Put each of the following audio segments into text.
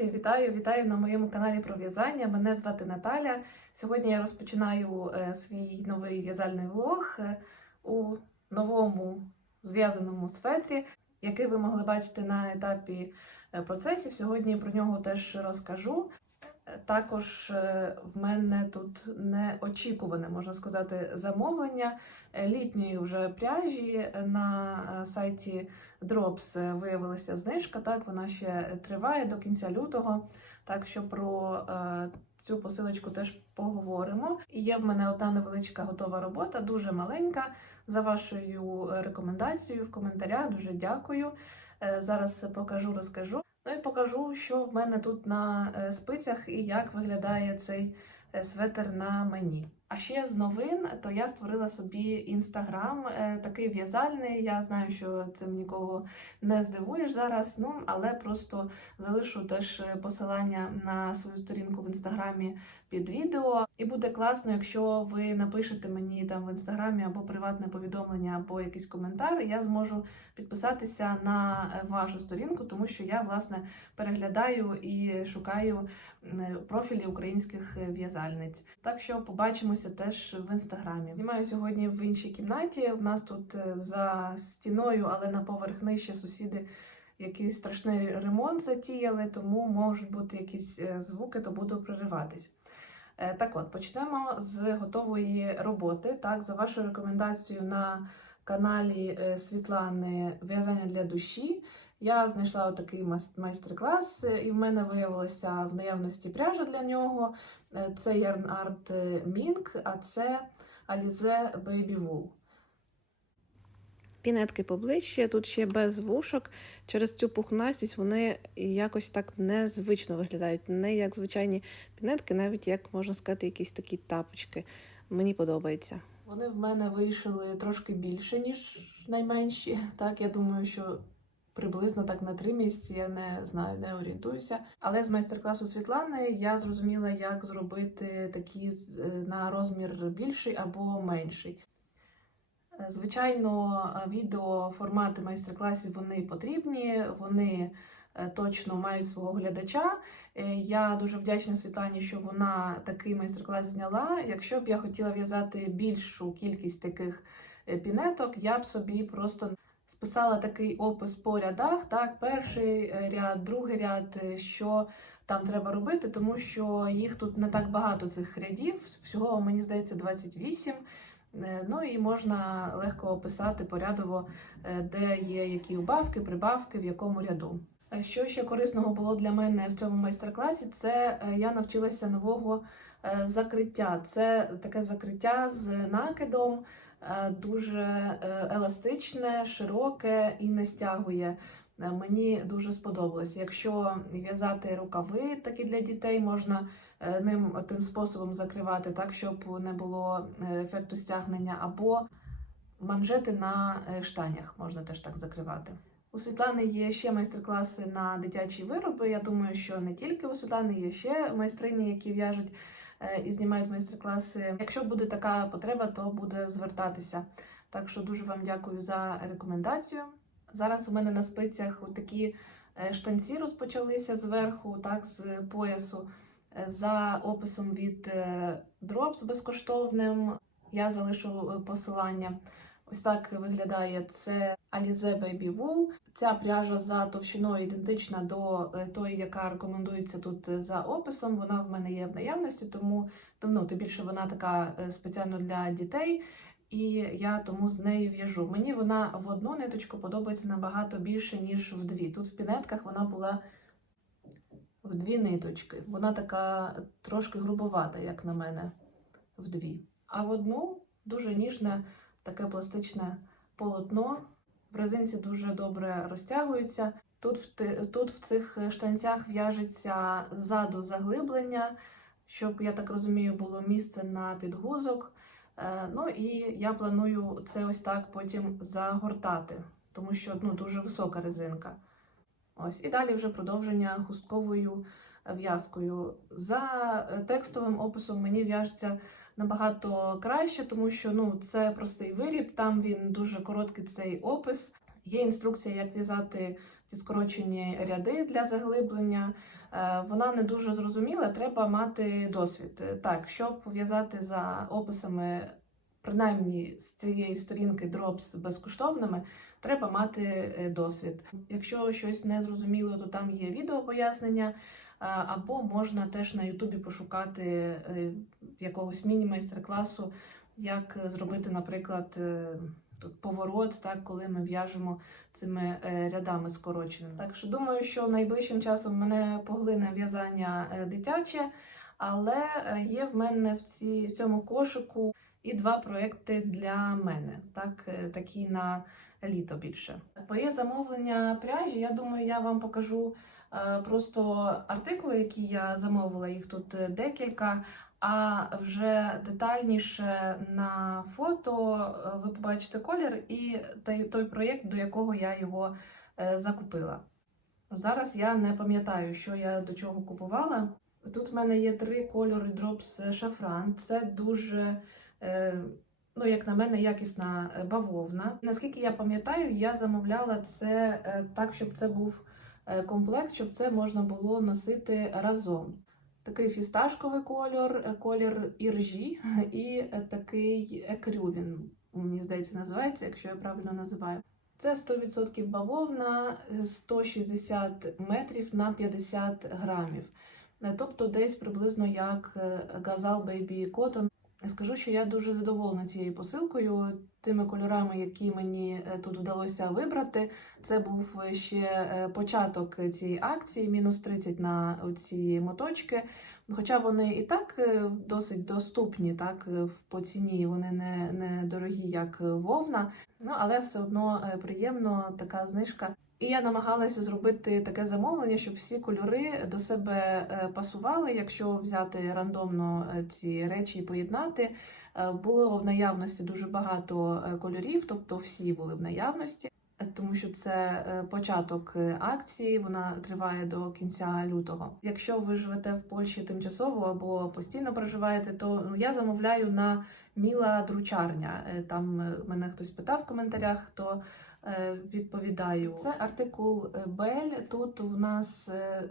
Друзі, вітаю! Вітаю на моєму каналі про в'язання. Мене звати Наталя. Сьогодні я розпочинаю е, свій новий в'язальний влог е, у новому зв'язаному светрі, який ви могли бачити на етапі е, процесів. Сьогодні про нього теж розкажу. Також е, в мене тут неочікуване, можна сказати, замовлення е, літньої вже пряжі е, на сайті Drops виявилася знижка. Так, вона ще триває до кінця лютого. Так що про цю посилочку теж поговоримо. І є в мене одна невеличка готова робота, дуже маленька. За вашою рекомендацією в коментарях дуже дякую. Зараз покажу, розкажу. Ну покажу, що в мене тут на е, спицях і як виглядає цей е, светр на мені. А ще з новин, то я створила собі інстаграм, такий в'язальний. Я знаю, що цим нікого не здивуєш зараз. Ну але просто залишу теж е, посилання на свою сторінку в інстаграмі під відео. І буде класно, якщо ви напишете мені там в інстаграмі або приватне повідомлення, або якийсь коментар. Я зможу підписатися на е, вашу сторінку, тому що я власне переглядаю і шукаю профілі українських е, в'язальниць. Так що побачимося теж в інстаграмі. Знімаю сьогодні в іншій кімнаті. У нас тут е, за стіною, але на поверх нижче сусіди. Якийсь страшний ремонт затіяли, тому можуть бути якісь е, звуки, то буду прориватись. Е, Так от, почнемо з готової роботи. Так, за вашою рекомендацією на каналі е, Світлани В'язання для душі. Я знайшла отакий майстер-клас, е, і в мене виявилася в наявності пряжа для нього. Е, Це Yarn Art Mink, а це Alize Baby Wool. Пінетки поближче, тут ще без вушок. Через цю пухнастість вони якось так незвично виглядають. Не як звичайні пінетки, навіть як можна сказати, якісь такі тапочки. Мені подобається. Вони в мене вийшли трошки більше, ніж найменші. Так, я думаю, що приблизно так на три місяці, я не знаю, не орієнтуюся. Але з майстер-класу Світлани я зрозуміла, як зробити такі е, на розмір більший або менший. Е, Звичайно, відео формати майстер-класів вони потрібні, вони е, точно мають свого глядача. Я дуже вдячна Світлані, що вона такий майстер-клас зняла. Якщо б я хотіла в'язати більшу кількість таких пінеток, я б собі просто списала такий опис по рядах. Так, перший е, ряд, другий ряд, е, що там треба робити, тому що їх тут не так багато цих рядів. Всього мені здається 28. Е, Ну і можна легко описати порядово, де є які убавки, прибавки, в якому ряду. Що ще корисного було для мене в цьому майстер-класі, це я навчилася нового закриття. Це таке закриття з накидом, дуже е, еластичне, широке і не стягує. Е, Мені дуже сподобалось. Якщо в'язати рукави такі для дітей, можна е, ним тим способом закривати, так щоб не було е, ефекту стягнення, або манжети на е, штанях можна теж так закривати. У Світлани є ще майстер-класи на дитячі вироби. Я думаю, що не тільки у Світлани є ще майстрині, які в'яжуть е, і знімають майстер-класи. Якщо буде така потреба, то буде звертатися. Так що дуже вам дякую за рекомендацію. Зараз у мене на спицях такі е, штанці розпочалися зверху, так, з поясу. Е, За описом від е, Drops безкоштовним. Я залишу е, посилання. Ось так виглядає це Alize Baby Wool. Ця пряжа за товщиною ідентична до е, тої, яка рекомендується тут е, за описом. Вона в мене є в наявності, тому ну, тим більше вона така е, спеціально для дітей. І я тому з нею в'яжу. Мені вона в одну ниточку подобається набагато більше, ніж в дві. Тут в пінетках вона була в дві ниточки. Вона така трошки грубовата, як на мене, в дві. А в одну дуже ніжне, таке пластичне полотно. В резинці дуже добре розтягується. Тут в, тут в цих штанцях в'яжеться ззаду заглиблення, щоб, я так розумію, було місце на підгузок. Е, Ну і я планую це ось так потім загортати, тому що ну, дуже висока резинка. Ось, і далі вже продовження хустковою в'язкою. За текстовим описом мені в'яжеться набагато краще, тому що ну, це простий виріб, там він дуже короткий цей опис. Є інструкція, як в'язати ці скорочені ряди для заглиблення. Е, Вона не дуже зрозуміла, треба мати досвід. Е, Так, щоб в'язати за описами, принаймні з цієї сторінки Drops безкоштовними, треба мати е, досвід. Якщо щось не зрозуміло, то там є відео пояснення, або можна теж на Ютубі пошукати е, якогось міні-майстер-класу, як зробити, наприклад, е, поворот, так, коли ми в'яжемо цими е, рядами скороченими. Так що думаю, що найближчим часом мене поглине в'язання дитяче, але є в мене в, ці, в цьому кошику і два проекти для мене, так, такі на літо більше. Моє замовлення пряжі, я думаю, я вам покажу просто артикули, які я замовила, їх тут е, декілька. А вже детальніше на фото е, ви побачите колір і той, проєкт, до якого я його е, закупила. Зараз я не пам'ятаю, що я до чого купувала. Тут в мене є три кольори Drops Шафран. Це дуже, е, ну, як на мене, якісна е, бавовна. Наскільки я пам'ятаю, я замовляла це е, так, щоб це був е, комплект, щоб це можна було носити разом. Такий фісташковий колір, е, колір іржі і е, такий екрю він, мені здається, називається, якщо я правильно називаю. Це 100% бавовна, е, 160 метрів на 50 грамів. Е, Тобто десь приблизно як е, Gazal Baby Cotton. Скажу, що я дуже задоволена цією посилкою, тими кольорами, які мені е, тут вдалося вибрати. Це був ще е, початок цієї акції, мінус 30 на ці моточки. Хоча вони і так е, досить доступні, так е, по ціні вони не, не дорогі, як вовна. Ну але все одно е, приємно така знижка. І я намагалася зробити таке замовлення, щоб всі кольори до себе е, пасували. Якщо взяти рандомно е, ці речі і поєднати, Е, було в наявності дуже багато кольорів, тобто всі були в наявності. Тому що це е, початок е, акції, вона триває до кінця лютого. Якщо ви живете в Польщі тимчасово або постійно проживаєте, то ну, я замовляю на Міла Дручарня. Е, Там мене хтось питав в коментарях, то відповідаю. Це артикул Бель. Тут у нас е,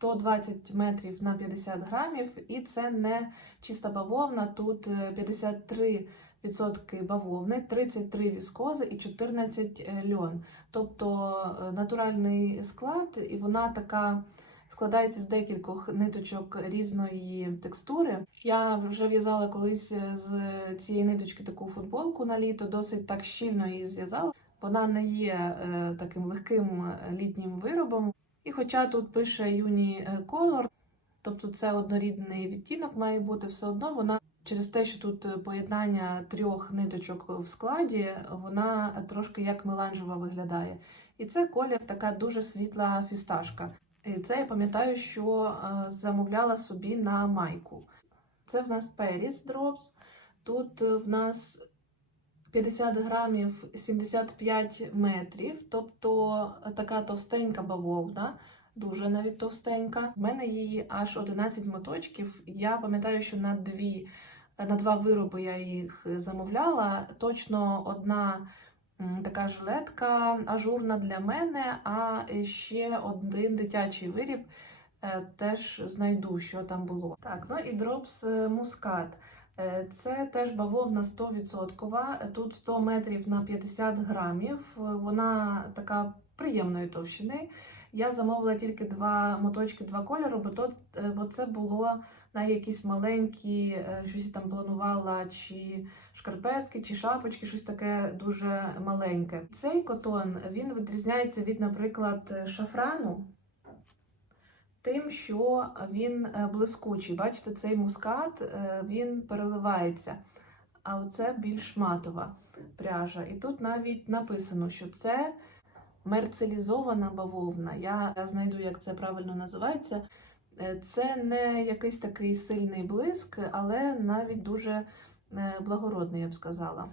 120 метрів на 50 грамів, і це не чиста бавовна. Тут е, 53 відсотки бавовни, 33 віскози і 14 е, льон. Тобто е, натуральний склад, і вона така. Складається з декількох ниточок різної текстури. Я вже в'язала колись е, з цієї ниточки таку футболку на літо, досить так щільно її зв'язала. Вона не є таким легким літнім виробом. І хоча тут пише юні колор, тобто це однорідний відтінок має бути все одно, вона через те, що тут е, поєднання трьох ниточок в складі, вона трошки як меланжева виглядає. І це колір така дуже світла фісташка. І це я пам'ятаю, що е, замовляла собі на майку. Це в нас Paris Drops. Тут е, в нас 50 грамів 75 метрів, тобто така товстенька бавовна, дуже навіть товстенька. В мене її аж 11 моточків. Я пам'ятаю, що на дві, на два вироби я їх замовляла. Точно одна така жилетка ажурна для мене, а ще один дитячий виріб. е, Теж знайду, що там було. Так, ну і дропс е, мускат. Е, Це теж бавовна 100%. Тут 100 метрів на 50 грамів. Вона така приємної товщини. Я замовила тільки два моточки, два кольори, бо, то, е, бо це було на якісь маленькі, е, щось я там планувала, чи шкарпетки, чи шапочки, щось таке дуже маленьке. Цей котон він відрізняється від, наприклад, шафрану. Тим, що він е, блискучий. Бачите, цей мускат він переливається, а оце більш матова пряжа. І тут навіть написано, що це мерцелізована бавовна. Я знайду, як це правильно називається. Е, Це не якийсь такий сильний блиск, але навіть дуже е, благородний, я б сказала.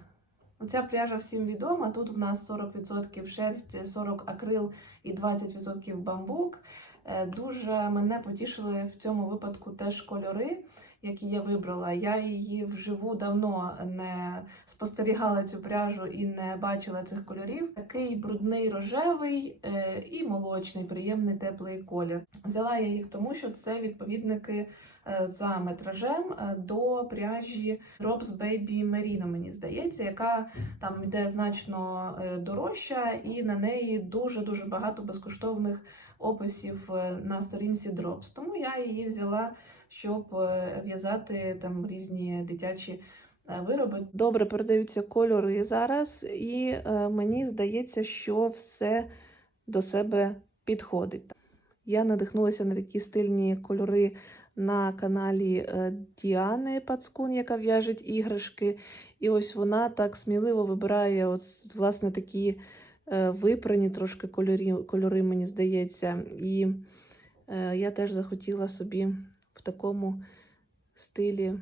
Ця пряжа всім відома. Тут в нас 40% шерсть, 40 акрил і 20% бамбук. Е, Дуже мене потішили в цьому випадку теж кольори. Які я вибрала. Я її вживу давно не спостерігала цю пряжу і не бачила цих кольорів. Такий брудний рожевий е, і молочний, приємний теплий колір. Взяла я їх тому, що це відповідники е, за метражем е, до пряжі Drops Baby Merino, мені здається, яка там йде значно дорожча, і на неї дуже дуже багато безкоштовних описів на сторінці Drops. Тому я її взяла, щоб е, в'язати там різні дитячі е, вироби. Добре передаються кольори зараз, і е, мені здається, що все до себе підходить. Я надихнулася на такі стильні кольори на каналі Діани Пацкун, яка в'яжеть іграшки. І ось вона так сміливо вибирає от, власне такі випрані трошки кольорі, кольори, мені здається. І я теж захотіла собі в такому стилі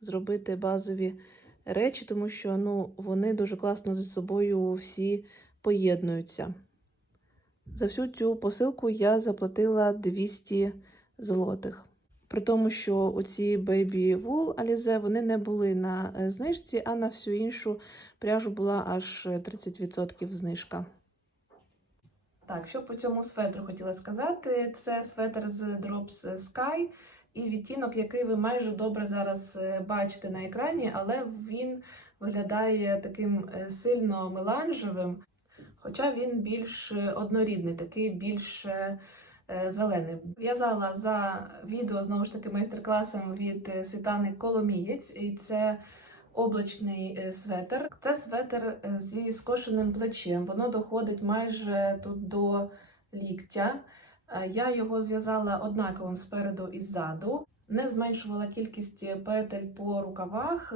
зробити базові речі, тому що ну, вони дуже класно з собою всі поєднуються. За всю цю посилку я заплатила 200 злотих. При тому, що оці Baby Wool Alize, вони не були на е, знижці, а на всю іншу пряжу була аж 30% знижка. Так, що по цьому светру хотіла сказати, це светр з Drops Sky і відтінок, який ви майже добре зараз е, бачите на екрані, але він виглядає таким е, сильно меланжевим, хоча він більш е, однорідний, такий більш зелений. В'язала за відео знову ж таки майстер-класом від Світлани Коломієць, і це облачний е, светр. Це светр е, зі скошеним плечем. Воно доходить майже тут до ліктя. Е, Я його зв'язала однаковим спереду і ззаду, не зменшувала кількість петель по рукавах,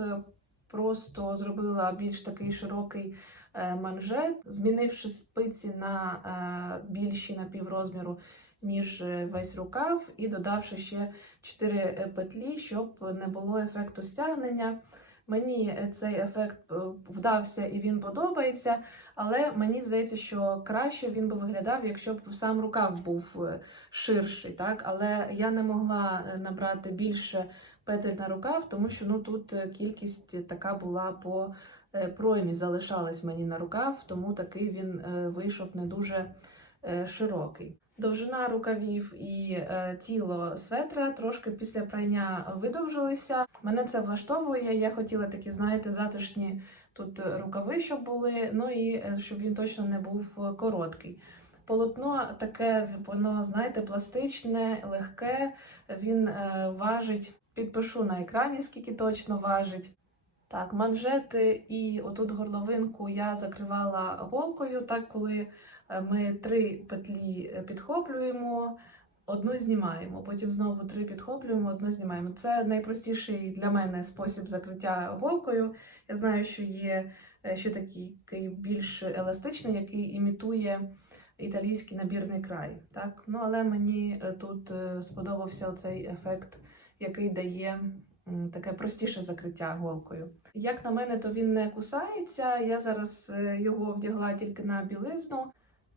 просто зробила більш такий широкий манжет, змінивши спиці на більші на піврозміру, ніж весь рукав, і додавши ще 4 петлі, щоб не було ефекту стягнення. Мені е, цей ефект е, вдався і він подобається, але мені здається, що краще він би виглядав, якщо б сам рукав був е, ширший. Так? Але я не могла набрати більше петель на рукав, тому що ну, тут кількість така була по проймі, залишалась мені на рукав, тому такий він вийшов не дуже широкий. Довжина рукавів і е, тіло светра трошки після прання видовжилися. Мене це влаштовує. Я хотіла такі, знаєте, затишні тут рукави, щоб були, ну і е, щоб він точно не був короткий. Полотно таке, воно, знаєте, пластичне, легке. Він е, важить, підпишу на екрані, скільки точно важить. Так, манжети і отут горловинку я закривала голкою, так коли ми три петлі е, підхоплюємо, одну знімаємо, потім знову три підхоплюємо, одну знімаємо. Це найпростіший для мене спосіб закриття голкою. Я знаю, що є е, ще такий більш еластичний, який імітує італійський набірний край. Так? Ну, але мені е, тут е, сподобався оцей ефект, який дає таке простіше закриття голкою. Як на мене, то він не кусається. Я зараз е, його вдягла тільки на білизну.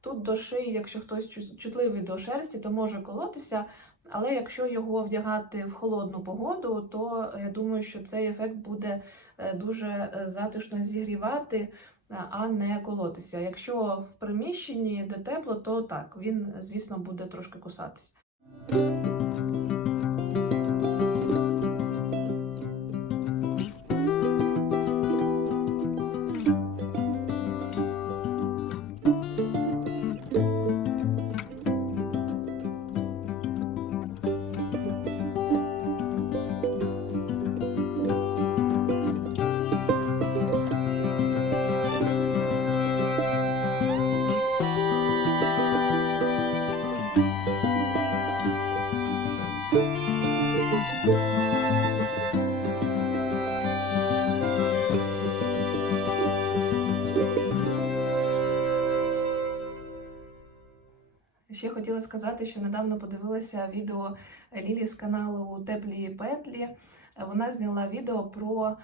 Тут до шиї, якщо хтось чутливий до шерсті, то може колотися. Але якщо його вдягати в холодну погоду, то я думаю, що цей ефект буде е, дуже е, затишно зігрівати, е, а не колотися. Якщо в приміщенні, де тепло, то так, він, звісно, буде трошки кусатися. Сказати, що недавно подивилася відео Лілі з каналу Теплі Петлі. Вона зняла відео про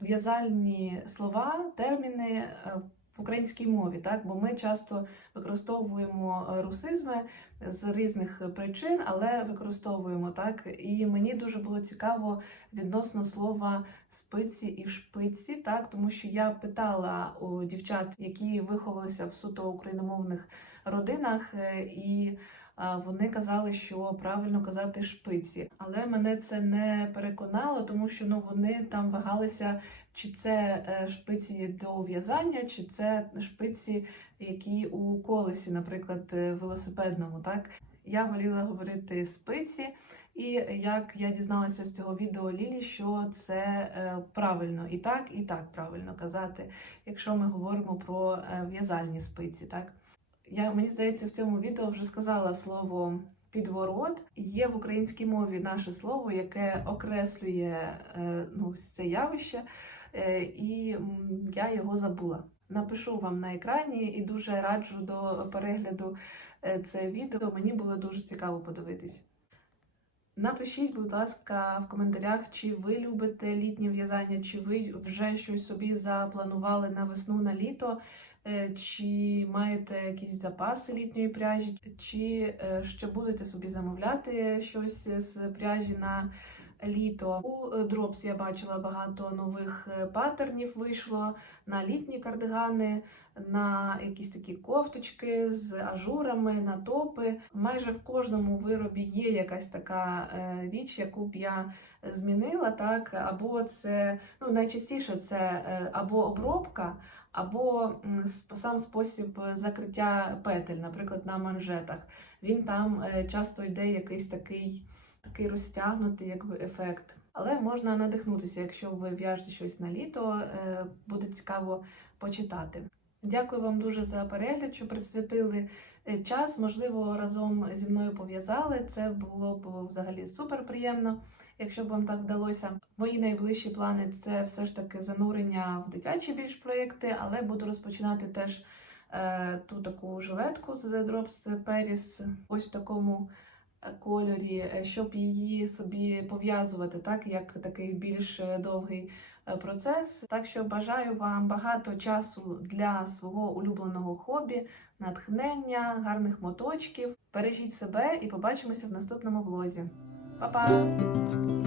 в'язальні слова, терміни. Е, в українській мові, так бо ми часто використовуємо русизми з різних причин, але використовуємо так. І мені дуже було цікаво відносно слова спиці і шпиці, так тому що я питала у дівчат, які виховалися в суто україномовних родинах, е, і вони казали, що правильно казати шпиці, але мене це не переконало, тому що ну вони там вагалися, чи це е, шпиці до в'язання, чи це шпиці, які у колесі, наприклад, е, велосипедному. Так я воліла говорити спиці. І як я дізналася з цього відео Лілі, що це правильно і так, і так правильно казати, якщо ми говоримо про в'язальні спиці, так. Я мені здається, в цьому відео вже сказала слово підворот. Є в українській мові наше слово, яке окреслює е, ну, це явище, е, і я його забула. Напишу вам на екрані і дуже раджу до перегляду е, це відео. Мені було дуже цікаво подивитись. Напишіть, будь ласка, в коментарях, чи ви любите літнє в'язання, чи ви вже щось собі запланували на весну на літо, е, чи маєте якісь запаси літньої пряжі, чи е, ще будете собі замовляти щось з пряжі на літо. У е, Drops я бачила багато нових е, паттернів вийшло на літні кардигани, на якісь такі кофточки з ажурами, на топи. Майже в кожному виробі є якась така е, річ, яку б я змінила, так або це ну найчастіше це або обробка. Або сам спосіб закриття петель, наприклад, на манжетах. Він там часто йде якийсь такий, такий розтягнутий якби, ефект. Але можна надихнутися, якщо ви в'яжете щось на літо, е, буде цікаво почитати. Дякую вам дуже за перегляд, що присвятили е, час. Можливо, разом зі мною пов'язали. Це було б взагалі супер приємно, якщо б вам так вдалося. Мої найближчі плани це все ж таки занурення в дитячі більш проєкти, але буду розпочинати теж е, ту таку жилетку з Drops Paris, ось в такому кольорі, е, щоб її собі пов'язувати, так як такий більш е, довгий е, процес. Так що бажаю вам багато часу для свого улюбленого хобі, натхнення, гарних моточків. Бережіть себе і побачимося в наступному влозі. Па-па!